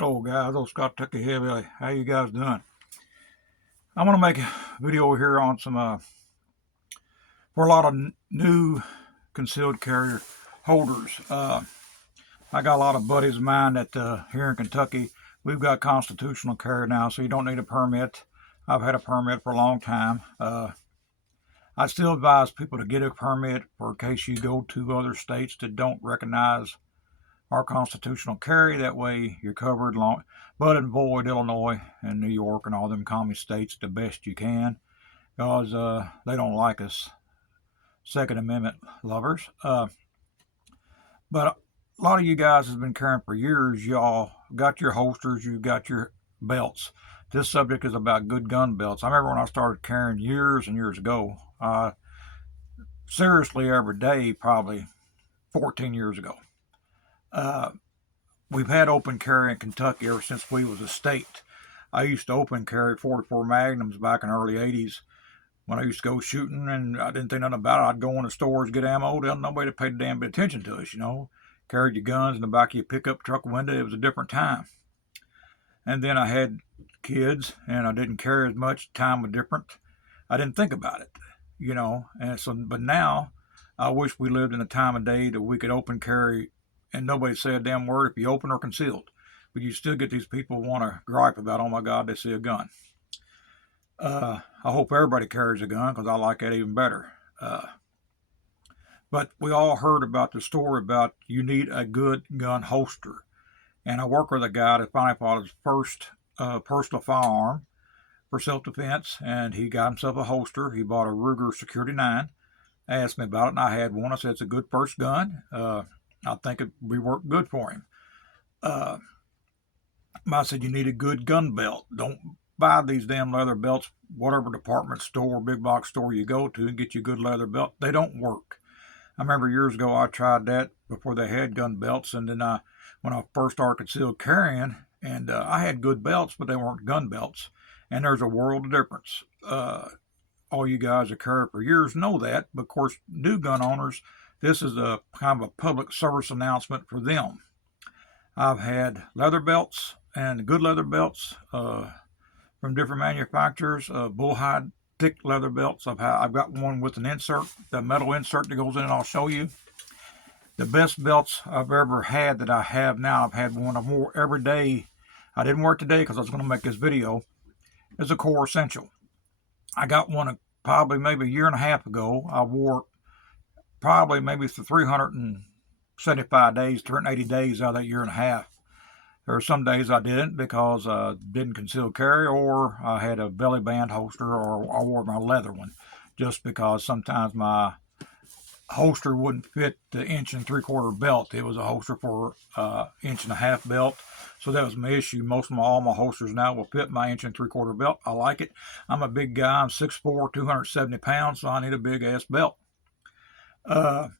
Hello guys, old Scott Tucky Hillbilly. How you guys doing? I'm gonna make a video here on some for a lot of new concealed carry holders. I got a lot of buddies of mine that here in Kentucky we've got constitutional carry now, so you don't need a permit. I've had a permit for a long time. I still advise people to get a permit for in case you go to other states that don't recognize our constitutional carry. That way you're covered long, but avoid Illinois and New York and all them communist states the best you can, because they don't like us Second Amendment lovers. But a lot of you guys has been carrying for years. Y'all got your holsters, you got your belts. This subject is about good gun belts. I remember when I started carrying years and years ago, seriously every day, probably 14 years ago. We've had open carry in Kentucky ever since we was a state. I used to open carry 44 Magnums back in the early 80s when I used to go shooting, and I didn't think nothing about it. I'd go in the stores, get ammo. Nobody paid a damn bit of attention to us, you know. Carried your guns in the back of your pickup truck window. It was a different time. And then I had kids, and I didn't carry as much. Time was different. I didn't think about it, you know. And so, but now, I wish we lived in a time of day that we could open carry and nobody say a damn word if you open or concealed. But you still get these people who want to gripe about, oh my God, they see a gun. I hope everybody carries a gun, because I like that even better. But we all heard about the story about you need a good gun holster. And I work with a guy that finally bought his first personal firearm for self-defense, and he got himself a holster. He bought a Ruger Security 9. Asked me about it, and I had one. I said, it's a good first gun. I think it would work good for him. I said, you need a good gun belt. Don't buy these damn leather belts, whatever department store, big box store you go to, and get you a good leather belt. They don't work. I remember years ago I tried that before they had gun belts, and then when I first started concealed carrying, and I had good belts, but they weren't gun belts. And there's a world of difference. All you guys that carry for years know that, but of course, new gun owners, this is a kind of a public service announcement for them. I've had leather belts and good leather belts from different manufacturers, bullhide thick leather belts. I've got one with an insert, the metal insert that goes in, and I'll show you. The best belts I've ever had that I have now, I've had one or more every day. I didn't wear it today because I was going to make this video. Is a Core Essential. I got one probably maybe a year and a half ago. I wore probably maybe for 375 days, 380 days out of that year and a half. There were some days I didn't because I didn't conceal carry, or I had a belly band holster, or I wore my leather one, just because sometimes my holster wouldn't fit the 1 3/4 belt. It was a holster for 1.5 belt. So that was my issue. All my holsters now will fit my 1 3/4 belt. I like it. I'm a big guy. I'm 6'4", 270 pounds, so I need a big ass belt. And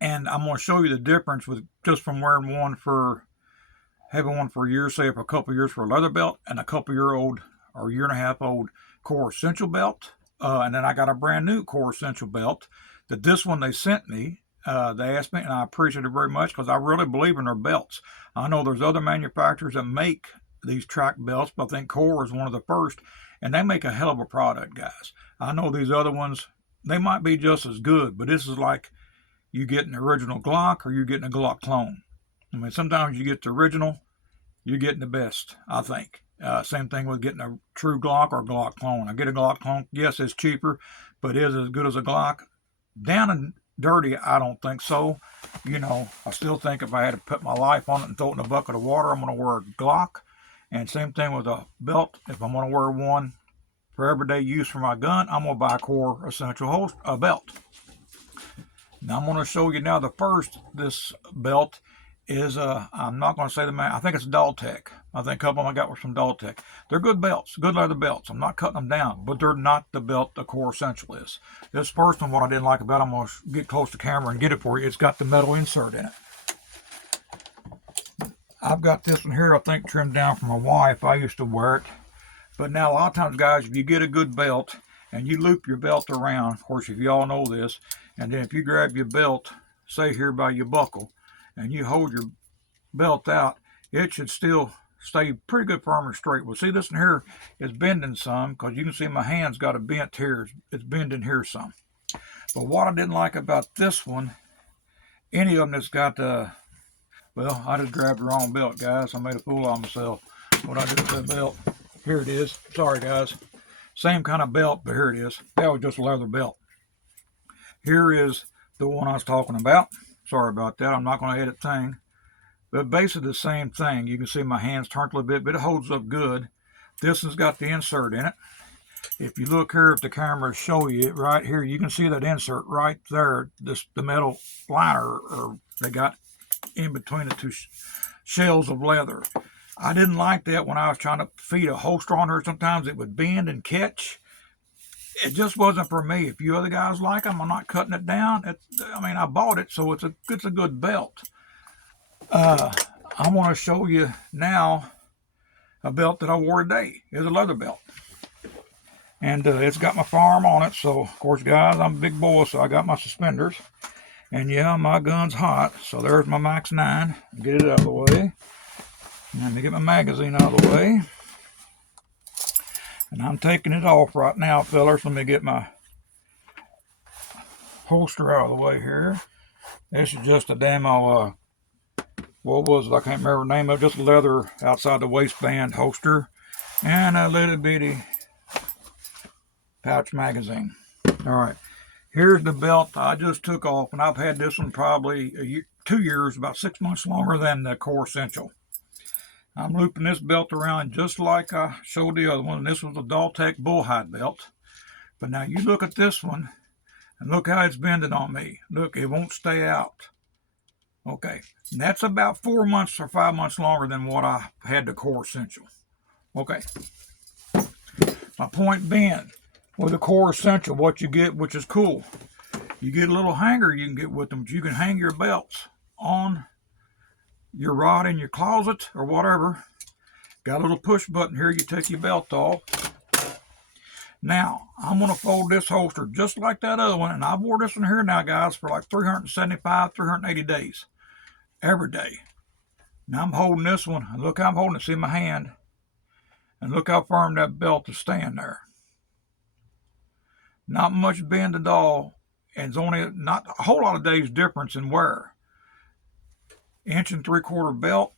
I'm going to show you the difference with just from wearing having one for a year, say for a couple of years for a leather belt, and a couple year old or year and a half old Core Essential belt. And then I got a brand new Core Essential belt. This one they sent me. They asked me, and I appreciate it very much, because I really believe in their belts. I know there's other manufacturers that make these track belts, but I think Core is one of the first, and they make a hell of a product, guys. I know these other ones, they might be just as good, but this is like you get an original Glock or you're getting a Glock clone. I mean, sometimes you get the original, you're getting the best, I think. Same thing with getting a true Glock or Glock clone. I get a Glock clone, yes, it's cheaper, but is it as good as a Glock? Down and dirty, I don't think so. You know, I still think if I had to put my life on it and throw it in a bucket of water, I'm going to wear a Glock. And same thing with a belt. If I'm going to wear one for everyday use for my gun, I'm going to buy a Core Essential belt. Now I'm going to show you now this belt is, I'm not going to say the man, I think it's Daltech. I think a couple of them I got were from Daltech. They're good belts, good leather belts. I'm not cutting them down, but they're not the belt the Core Essential is. This first one, what I didn't like about it, I'm going to get close to camera and get it for you. It's got the metal insert in it. I've got this one here, I think, trimmed down for my wife. I used to wear it. But now a lot of times, guys, if you get a good belt and you loop your belt around, of course, if you all know this, and then if you grab your belt, say here by your buckle, and you hold your belt out, it should still stay pretty good firm and straight. Well, see, this one here is bending some because you can see my hand's got a bent here. It's bending here some. But what I didn't like about this one, any of them that's got the, well, I just grabbed the wrong belt, guys. I made a fool of myself. What I did with that belt, here it is. Sorry, guys. Same kind of belt, but here it is. That was just a leather belt. Here is the one I was talking about. Sorry about that. I'm not going to edit thing. But basically the same thing. You can see my hands turned a little bit, but it holds up good. This one's got the insert in it. If you look here, if the camera show you it right here, you can see that insert right there. The metal liner, or they got in between the two shells of leather. I didn't like that when I was trying to feed a holster on her. Sometimes it would bend and catch. It just wasn't for me. If you other guys like them, I'm not cutting it down. I bought it, so it's a good belt. I want to show you now a belt that I wore today. It's a leather belt. And it's got my firearm on it. So, of course, guys, I'm a big boy, so I got my suspenders. And, yeah, my gun's hot. So there's my Max 9. Get it out of the way. Let me get my magazine out of the way. And I'm taking it off right now, fellas. Let me get my holster out of the way here. This is just a demo, what was it? I can't remember the name of it. Just leather outside the waistband holster. And a little bitty pouch magazine. All right. Here's the belt I just took off. And I've had this one probably 2 years, about 6 months longer than the Core Essential. I'm looping this belt around just like I showed the other one. And this was a Daltec Bullhide belt. But now you look at this one and look how it's bending on me. Look, it won't stay out. Okay, and that's about 4 months or 5 months longer than what I had the Core Essential. Okay, my point being, with the Core Essential, what you get, which is cool, you get a little hanger you can get with them. You can hang your belts on your rod in your closet or whatever. Got a little push button here. You take your belt off. Now, I'm going to fold this holster just like that other one. And I've wore this one here now, guys, for like 375, 380 days. Every day. Now I'm holding this one. And look how I'm holding it. See my hand. And look how firm that belt is staying there. Not much bend at all. And it's only not a whole lot of days difference in wear. 1 3/4 belt.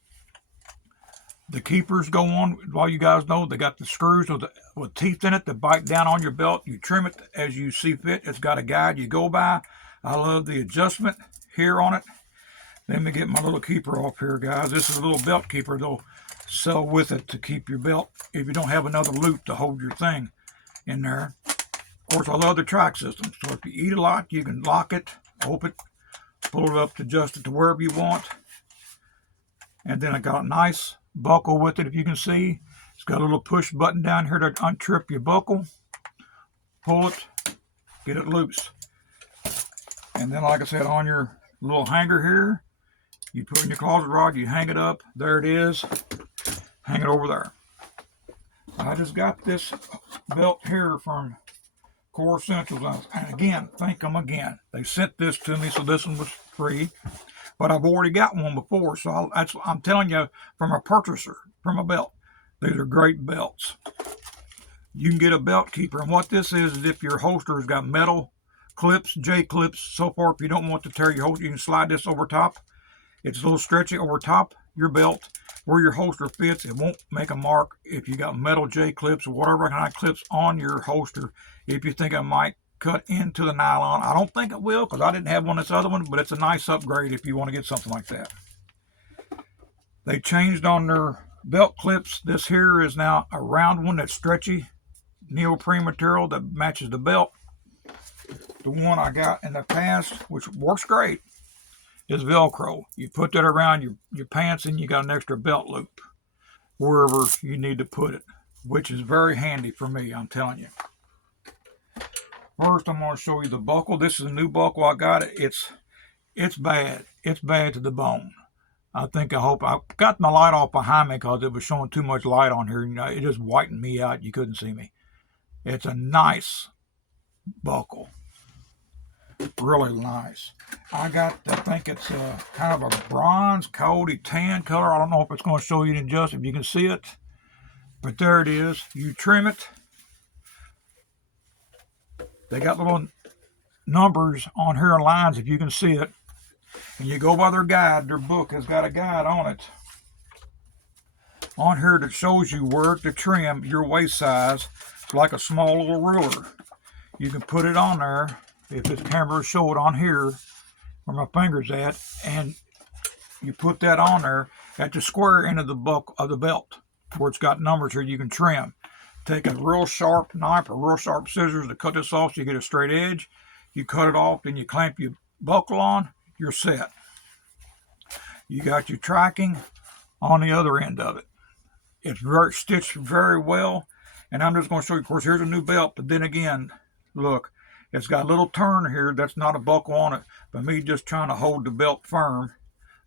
The keepers go on, while you guys know, they got the screws with teeth in it that bite down on your belt. You trim it as you see fit. It's got a guide you go by. I love the adjustment here on it. Let me get my little keeper off here, guys. This is a little belt keeper they'll sell with it to keep your belt if you don't have another loop to hold your thing in there. Of course, I love the track system. So if you eat a lot, you can lock it, open it, pull it up to adjust it to wherever you want. And then I got a nice buckle with it, if you can see. It's got a little push button down here to untrip your buckle. Pull it, get it loose. And then, like I said, on your little hanger here, you put in your closet rod, you hang it up. There it is. Hang it over there. I just got this belt here from Core Essentials. And again, thank them again. They sent this to me, so this one was free. But I've already got one before, so I'm telling you from a purchaser, from a belt. These are great belts. You can get a belt keeper, and what this is if your holster has got metal clips, J-clips, so far if you don't want to tear your holster, you can slide this over top. It's a little stretchy over top your belt where your holster fits. It won't make a mark if you got metal J-clips or whatever kind of clips on your holster. If you think it might cut into the nylon. I don't think it will because I didn't have one of this other one, but it's a nice upgrade if you want to get something like that. They changed on their belt clips. This here is now a round one that's stretchy neoprene material that matches the belt. The one I got in the past, which works great, is Velcro. You put that around your pants and you got an extra belt loop wherever you need to put it, which is very handy for me, I'm telling you. First, I'm going to show you the buckle. This is a new buckle I got. It's bad. It's bad to the bone. I hope I got my light off behind me because it was showing too much light on here. It just whitened me out. You couldn't see me. It's a nice buckle. Really nice. I think it's kind of a bronze, coaly tan color. I don't know if it's going to show you in just if you can see it. But there it is. You trim it. They got little numbers on here and lines if you can see it. And you go by their guide. Their book has got a guide on it. On here that shows you where to trim your waist size. It's like a small little ruler. You can put it on there if this camera will show it on here where my finger's at, and you put that on there at the square end of the belt where it's got numbers here you can trim. Take a real sharp knife or real sharp scissors to cut this off so you get a straight edge. You cut it off, then you clamp your buckle on, you're set. You got your tracking on the other end of it. It's very stitched very well, and I'm just going to show you. Of course, here's a new belt, but then again, look, it's got a little turn here. That's not a buckle on it, but me just trying to hold the belt firm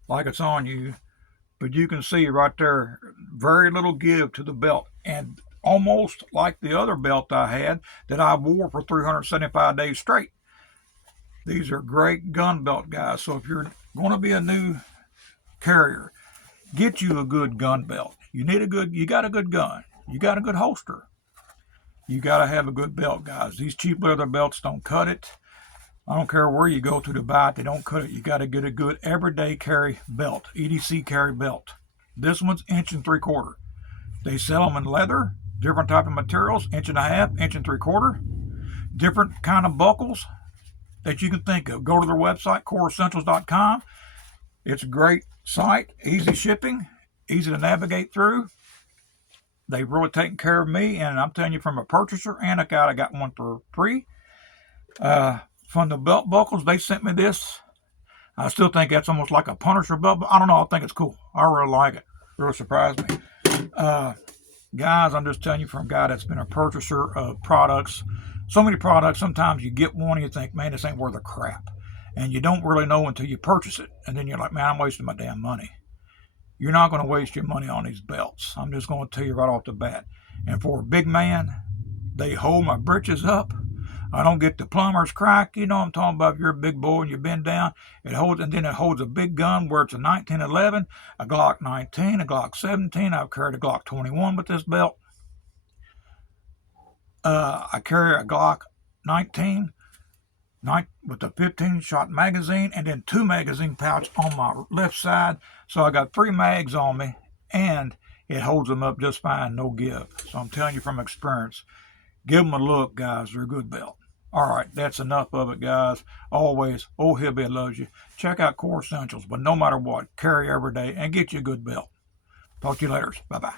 like it's on you. But you can see right there, very little give to the belt, and almost like the other belt I had that I wore for 375 days straight. These are great gun belt, guys. So if you're going to be a new carrier, get you a good gun belt. You got a good gun. You got a good holster. You got to have a good belt, guys. These cheap leather belts don't cut it. I don't care where you go to buy it, they don't cut it. You got to get a good everyday carry belt, EDC carry belt. This one's 1 3/4 inch. They sell them in leather, different type of materials, 1.5 inch, 1 3/4 inch, different kind of buckles that you can think of. Go to their website, coreessentials.com. It's a great site, easy shipping, easy to navigate through. They've really taken care of me, and I'm telling you, from a purchaser and a guy, I got one for free. From the belt buckles, they sent me this. I still think that's almost like a Punisher belt, but I don't know. I think it's cool. I really like it. Really surprised me. Guys, I'm just telling you from a guy that's been a purchaser of products. So many products, sometimes you get one and you think, man, this ain't worth a crap. And you don't really know until you purchase it. And then you're like, man, I'm wasting my damn money. You're not going to waste your money on these belts. I'm just going to tell you right off the bat. And for a big man, they hold my britches up. I don't get the plumber's crack. You know what I'm talking about. If you're a big boy and you bend down, it holds, and then it holds a big gun where it's a 1911, a Glock 19, a Glock 17. I've carried a Glock 21 with this belt. I carry a Glock 19 with a 15-shot magazine and then 2 magazine pouch on my left side. So I got 3 mags on me, and it holds them up just fine, no give. So I'm telling you from experience, give them a look, guys. They're a good belt. All right, that's enough of it, guys. Always, old Hillbilly loves you. Check out Core Essentials, but no matter what, carry every day and get you a good belt. Talk to you later. Bye-bye.